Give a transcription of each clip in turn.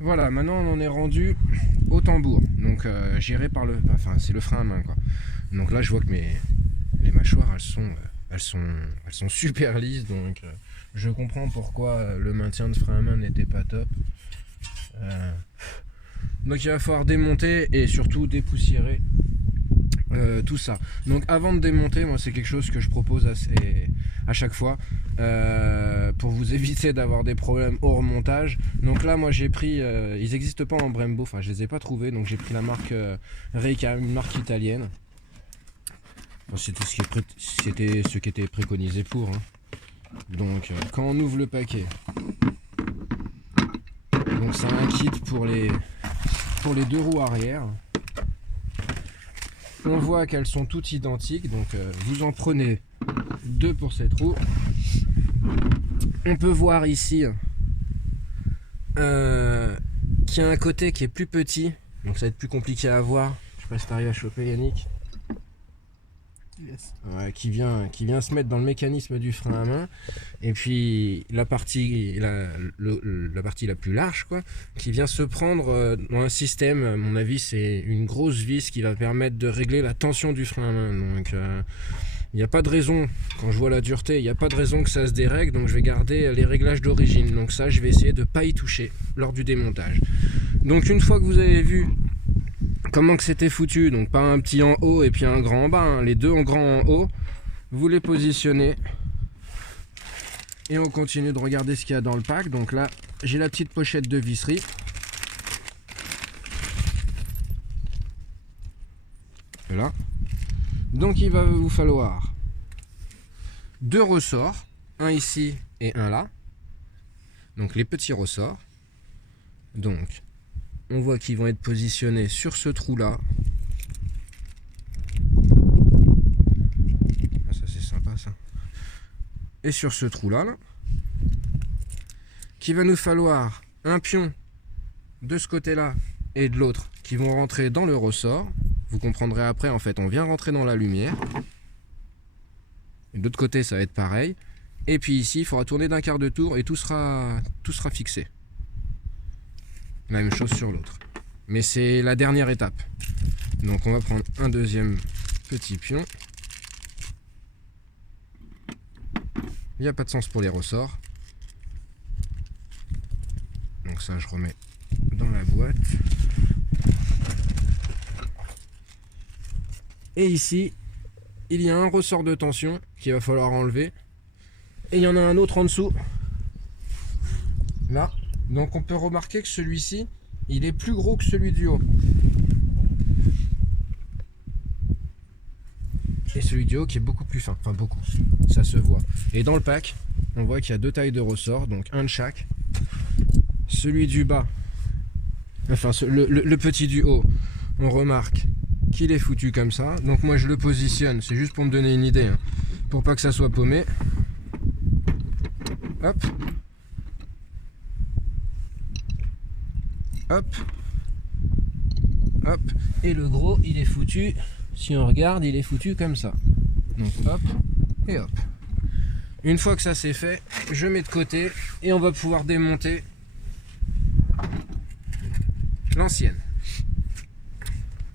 Voilà, maintenant on en est rendu au tambour. Donc géré par le... Enfin, c'est le frein à main, quoi. Donc là, je vois que les mâchoires, elles sont super lisses. Donc je comprends pourquoi le maintien de frein à main n'était pas top. Donc il va falloir démonter et surtout dépoussiérer tout ça. Donc avant de démonter, moi c'est quelque chose que je propose à chaque fois pour vous éviter d'avoir des problèmes au remontage. Donc là moi j'ai pris, ils n'existent pas en Brembo, enfin je les ai pas trouvés, donc j'ai pris la marque Reika, une marque italienne. Bon, c'était ce qui était préconisé pour. Hein. Donc quand on ouvre le paquet, donc c'est un kit pour les deux roues arrière. On voit qu'elles sont toutes identiques, donc vous en prenez deux pour cette roue. On peut voir ici qu'il y a un côté qui est plus petit, donc ça va être plus compliqué à voir. Je sais pas si tu arrives à choper, Yannick. Yes. Ouais, qui vient se mettre dans le mécanisme du frein à main, et puis la partie la plus large, quoi, qui vient se prendre dans un système. À mon avis, c'est une grosse vis qui va permettre de régler la tension du frein à main. Donc il n'y a pas de raison, quand je vois la dureté, il n'y a pas de raison que ça se dérègle, donc je vais garder les réglages d'origine. Donc ça, je vais essayer de ne pas y toucher lors du démontage. Donc une fois que vous avez vu comment que c'était foutu, donc pas un petit en haut et puis un grand en bas, hein, les deux en grand en haut, vous les positionnez et on continue de regarder ce qu'il y a dans le pack. Donc là, j'ai la petite pochette de visserie. Voilà. Donc il va vous falloir deux ressorts, un ici et un là. Donc les petits ressorts. Donc on voit qu'ils vont être positionnés sur ce trou là. Ah, ça c'est sympa ça. Et sur ce trou là, qu'il va nous falloir un pion de ce côté là et de l'autre qui vont rentrer dans le ressort. Vous comprendrez après, en fait on vient rentrer dans la lumière. Et de l'autre côté ça va être pareil. Et puis ici il faudra tourner d'un quart de tour et tout sera fixé. La même chose sur l'autre. Mais c'est la dernière étape. Donc on va prendre un deuxième petit pion. Il n'y a pas de sens pour les ressorts. Donc ça je remets dans la boîte. Et ici, il y a un ressort de tension qu'il va falloir enlever. Et il y en a un autre en dessous. Là. Donc on peut remarquer que celui-ci, il est plus gros que celui du haut. Et celui du haut qui est beaucoup plus fin. Enfin beaucoup. Ça se voit. Et dans le pack, on voit qu'il y a deux tailles de ressorts. Donc un de chaque. Celui du bas. Enfin le petit du haut. On remarque qu'il est foutu comme ça. Donc moi je le positionne. C'est juste pour me donner une idée. Hein, pour pas que ça soit paumé. Hop. Hop. Hop. Et le gros, il est foutu. Si on regarde, il est foutu comme ça. Donc hop. Et hop. Une fois que ça c'est fait, je mets de côté. Et on va pouvoir démonter l'ancienne.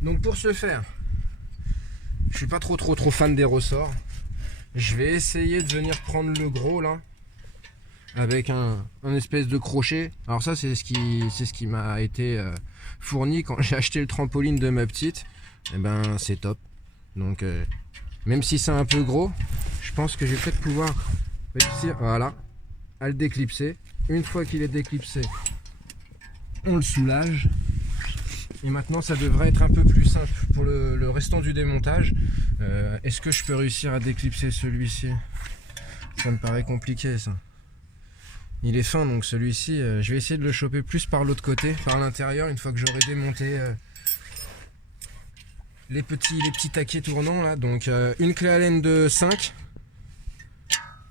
Donc pour ce faire, je suis pas trop fan des ressorts. Je vais essayer de venir prendre le gros là. Avec un espèce de crochet. Alors ça c'est ce qui m'a été fourni quand j'ai acheté le trampoline de ma petite. Et ben c'est top. Donc même si c'est un peu gros, je pense que je vais peut-être pouvoir réussir, voilà, à le déclipser. Une fois qu'il est déclipsé, on le soulage. Et maintenant ça devrait être un peu plus simple pour le restant du démontage. Est-ce que je peux réussir à déclipser celui-ci? Ça me paraît compliqué ça. Il est fin, donc celui-ci, je vais essayer de le choper plus par l'autre côté, par l'intérieur, une fois que j'aurai démonté les petits taquets tournants là. Donc une clé Allen de 5,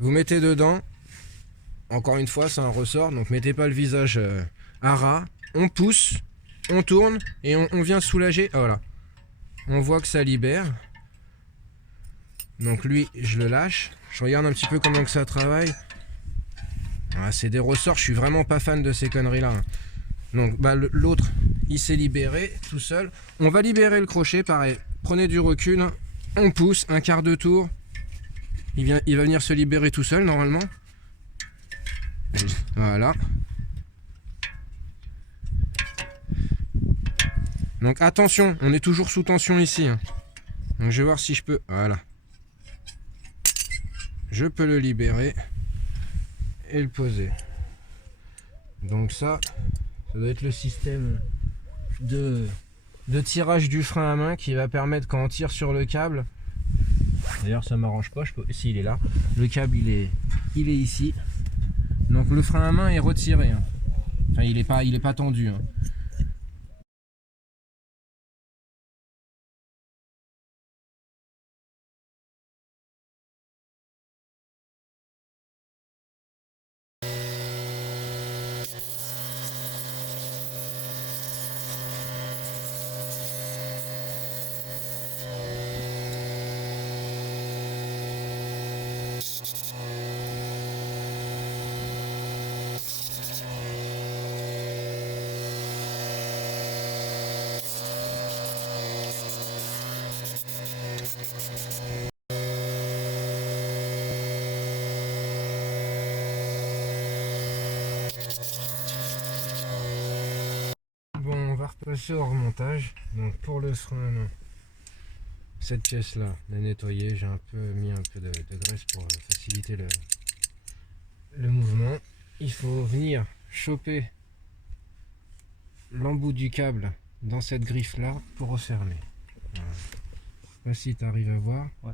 vous mettez dedans. Encore une fois, c'est un ressort, donc mettez pas le visage à ras. On pousse, on tourne et on vient soulager. Voilà, on voit que ça libère. Donc lui, je le lâche. Je regarde un petit peu comment que ça travaille. Ah, c'est des ressorts, je suis vraiment pas fan de ces conneries là. Donc bah, l'autre il s'est libéré tout seul. On va libérer le crochet, pareil. Prenez du recul, on pousse un quart de tour. Il va venir se libérer tout seul normalement. Voilà. Donc attention, on est toujours sous tension ici. Donc je vais voir si je peux. Voilà. Je peux le libérer et le poser. Donc ça doit être le système de tirage du frein à main qui va permettre quand on tire sur le câble. D'ailleurs ça m'arrange pas, si il est là. Le câble il est ici. Donc le frein à main est retiré. Enfin il est pas tendu. Bon, on va repasser au remontage. Donc pour le frein, cette pièce là, la nettoyer, j'ai mis un peu de graisse pour faciliter le mouvement. Il faut venir choper l'embout du câble dans cette griffe là pour refermer. Voilà. Je sais pas si tu arrives à voir. Ouais.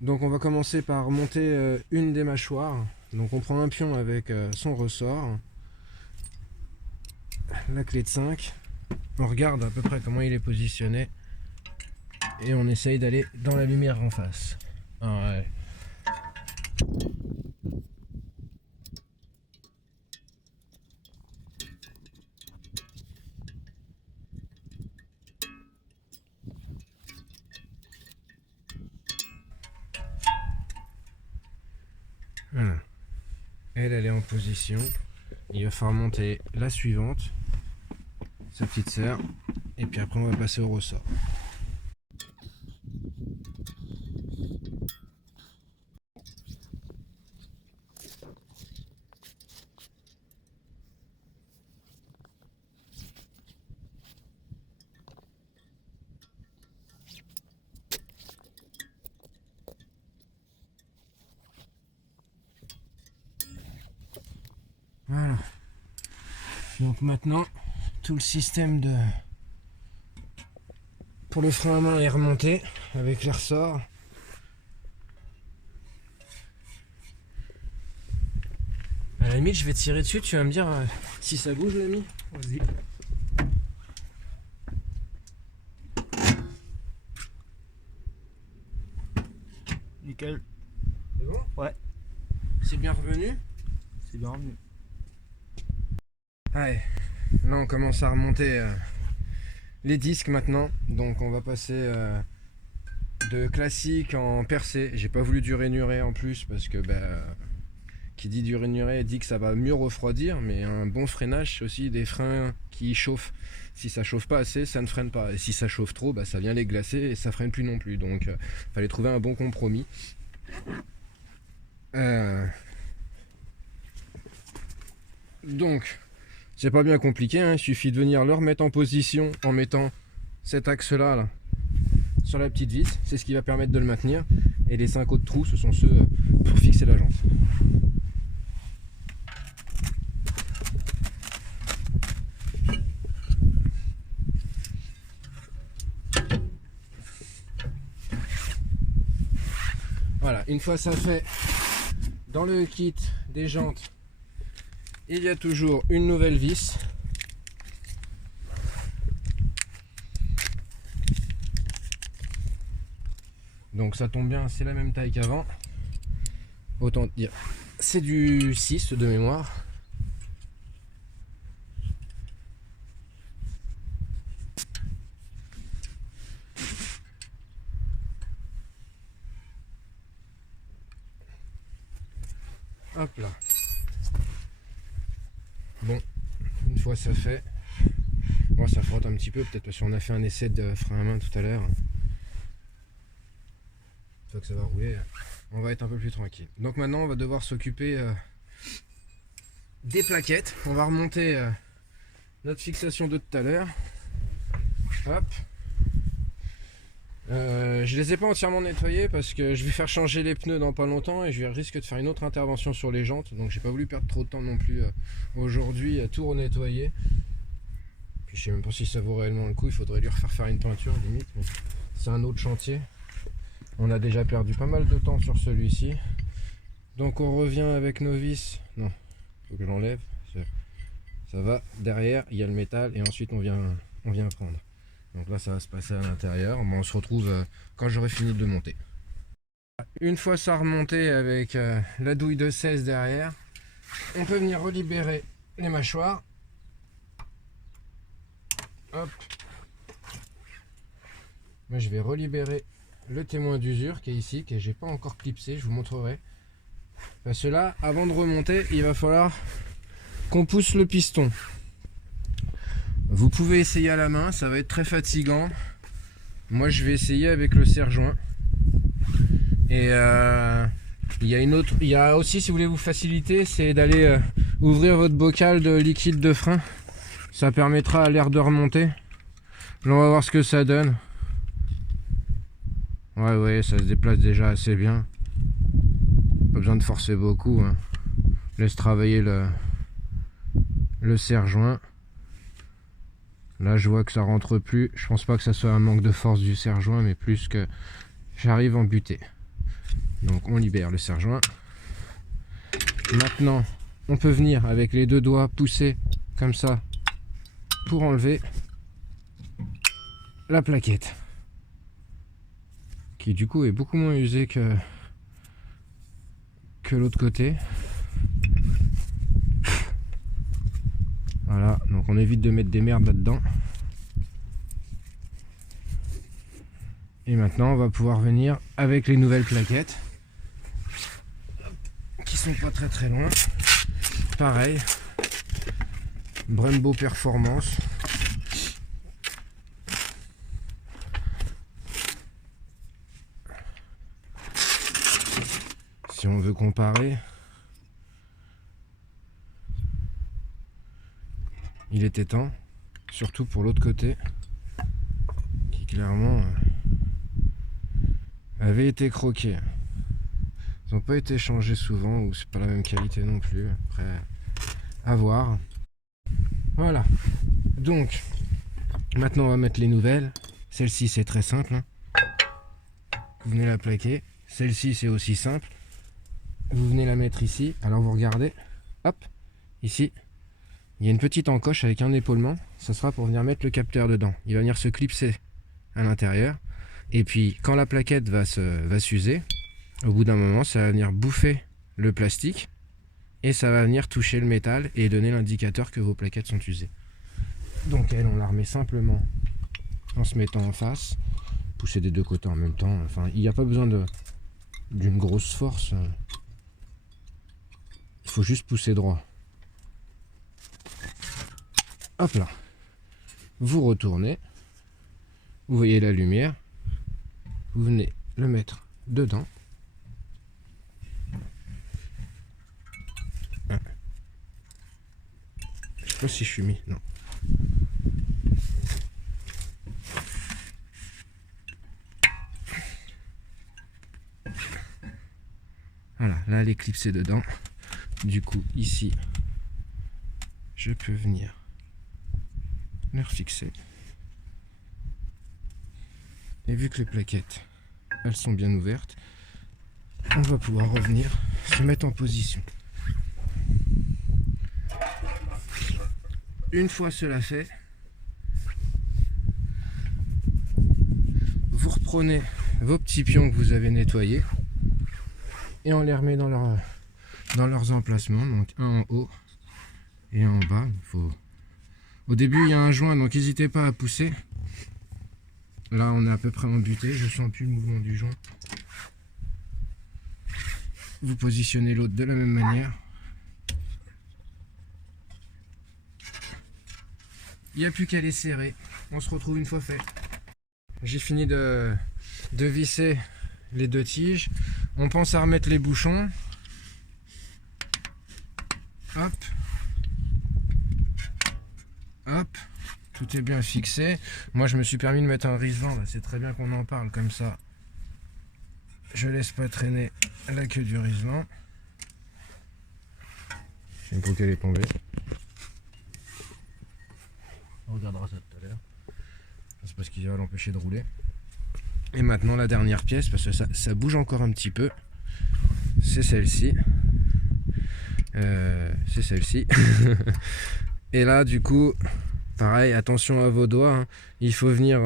Donc on va commencer par monter une des mâchoires. Donc on prend un pion avec son ressort, la clé de 5, on regarde à peu près comment il est positionné et on essaye d'aller dans la lumière en face. Ah ouais. Voilà. Elle est en position. Il va falloir monter la suivante, sa petite sœur, et puis après on va passer au ressort. Voilà. Donc maintenant, tout le système pour le frein à main est remonté avec les ressorts. À la limite, je vais tirer dessus, tu vas me dire si ça bouge l'ami. Vas-y. Nickel. C'est bon? Ouais. C'est bien revenu? C'est bien revenu. Allez, là on commence à remonter les disques maintenant. Donc on va passer de classique en percé. J'ai pas voulu du rainuré en plus parce que qui dit du rainuré dit que ça va mieux refroidir, mais un bon freinage c'est aussi des freins qui chauffent. Si ça chauffe pas assez, ça ne freine pas, et si ça chauffe trop, ça vient les glacer et ça freine plus non plus. Donc fallait trouver un bon compromis. Donc c'est pas bien compliqué, il suffit de venir le remettre en position en mettant cet axe là sur la petite vis, c'est ce qui va permettre de le maintenir, et les 5 autres trous ce sont ceux pour fixer la jante. Voilà, une fois ça fait, dans le kit des jantes il y a toujours une nouvelle vis. Donc ça tombe bien, c'est la même taille qu'avant. Autant dire, c'est du 6 de mémoire. Hop là. Bon, une fois ça fait, bon, ça frotte un petit peu peut-être parce qu'on a fait un essai de frein à main tout à l'heure. Une fois que ça va rouler, on va être un peu plus tranquille. Donc maintenant on va devoir s'occuper des plaquettes. On va remonter notre fixation de tout à l'heure. Hop. Je les ai pas entièrement nettoyés parce que je vais faire changer les pneus dans pas longtemps et je risque de faire une autre intervention sur les jantes, donc j'ai pas voulu perdre trop de temps non plus aujourd'hui à tout renettoyer. Puis je sais même pas si ça vaut réellement le coup, il faudrait lui refaire faire une peinture limite, mais c'est un autre chantier. On a déjà perdu pas mal de temps sur celui-ci, donc on revient avec nos vis. Non, faut que j'enlève, ça va derrière, il y a le métal et ensuite on vient prendre. Donc là ça va se passer à l'intérieur, on se retrouve quand j'aurai fini de monter. Une fois ça remonté avec la douille de 16 derrière, on peut venir relibérer les mâchoires. Hop. Moi je vais relibérer le témoin d'usure qui est ici, que j'ai pas encore clipsé, je vous montrerai. Parce que là, avant de remonter, il va falloir qu'on pousse le piston. Vous pouvez essayer à la main, ça va être très fatigant. Moi je vais essayer avec le serre-joint. Et il y a aussi, si vous voulez vous faciliter, c'est d'aller ouvrir votre bocal de liquide de frein. Ça permettra à l'air de remonter. Là on va voir ce que ça donne. Ouais, ça se déplace déjà assez bien. Pas besoin de forcer beaucoup, hein. Laisse travailler le serre-joint. Là je vois que ça rentre plus. Je pense pas que ça soit un manque de force du serre-joint, mais plus que j'arrive en butée. Donc on libère le serre-joint. Maintenant on peut venir avec les deux doigts pousser comme ça pour enlever la plaquette, qui du coup est beaucoup moins usée que l'autre côté. Voilà, donc on évite de mettre des merdes là-dedans. Et maintenant on va pouvoir venir avec les nouvelles plaquettes qui sont pas très loin. Pareil, Brembo Performance. Si on veut comparer, il était temps, surtout pour l'autre côté, qui clairement avait été croqué. Ils n'ont pas été changés souvent, ou c'est pas la même qualité non plus. Après, à voir. Voilà. Donc, maintenant on va mettre les nouvelles. Celle-ci c'est très simple, hein. Vous venez la plaquer. Celle-ci c'est aussi simple. Vous venez la mettre ici. Alors vous regardez. Hop. Ici. Il y a une petite encoche avec un épaulement. Ça sera pour venir mettre le capteur dedans. Il va venir se clipser à l'intérieur. Et puis quand la plaquette va s'user, au bout d'un moment, ça va venir bouffer le plastique. Et ça va venir toucher le métal et donner l'indicateur que vos plaquettes sont usées. Donc elle, on la remet simplement en se mettant en face. Pousser des deux côtés en même temps. Enfin, il n'y a pas besoin d'une grosse force. Il faut juste pousser droit. Hop là. Vous retournez. Vous voyez la lumière. Vous venez le mettre dedans. Je sais pas si je suis mis. Non. Voilà, là elle est clipsée dedans. Du coup, ici, je peux venir les refixer. Et vu que les plaquettes, elles sont bien ouvertes, on va pouvoir revenir se mettre en position. Une fois cela fait, vous reprenez vos petits pions que vous avez nettoyés et on les remet dans leurs emplacements, donc un en haut et un en bas. Au début il y a un joint, donc n'hésitez pas à pousser. Là on est à peu près embuté, je sens plus le mouvement du joint. vous positionnez l'autre de la même manière. Il n'y a plus qu'à les serrer. On se retrouve une fois fait. J'ai fini de visser les deux tiges. On pense à remettre les bouchons. Hop. Hop. Tout est bien fixé. Moi, je me suis permis de mettre un riselant. C'est très bien qu'on en parle comme ça. Je laisse pas traîner la queue du riselant. J'aime pas qu'elle est tombée. On regardera ça tout à l'heure. C'est parce qu'il va l'empêcher de rouler. Et maintenant la dernière pièce, parce que ça bouge encore un petit peu, c'est celle-ci. C'est celle-ci. Et là du coup, pareil, attention à vos doigts, hein. Il faut venir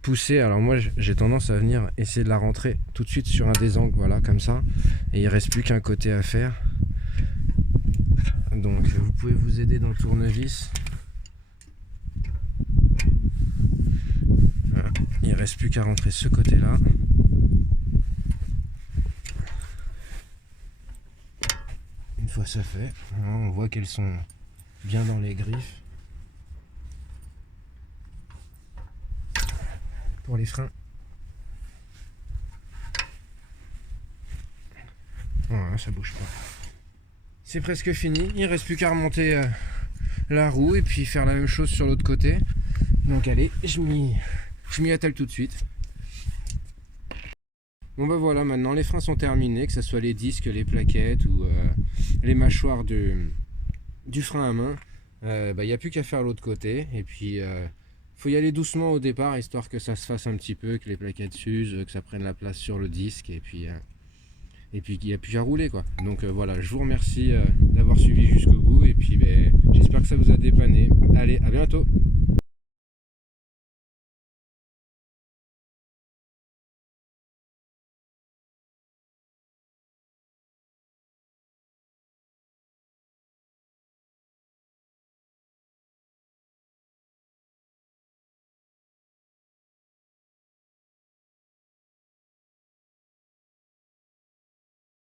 pousser. Alors moi j'ai tendance à venir essayer de la rentrer tout de suite sur un des angles, voilà, comme ça. Et il reste plus qu'un côté à faire. Donc vous pouvez vous aider dans le tournevis. Voilà. Il reste plus qu'à rentrer ce côté là. Une fois ça fait, on voit qu'elles sont bien dans les griffes. Pour les freins. Voilà, ça bouge pas. C'est presque fini, il reste plus qu'à remonter la roue et puis faire la même chose sur l'autre côté. Donc allez, je m'y attelle tout de suite. Bon bah voilà, maintenant les freins sont terminés, que ce soit les disques, les plaquettes ou les mâchoires du frein à main. Il n'y a plus qu'à faire l'autre côté. Et puis faut y aller doucement au départ, histoire que ça se fasse un petit peu, que les plaquettes s'usent, que ça prenne la place sur le disque. Et puis il n'y a plus qu'à rouler quoi. Donc voilà, je vous remercie d'avoir suivi jusqu'au bout. Et puis j'espère que ça vous a dépanné. Allez, à bientôt.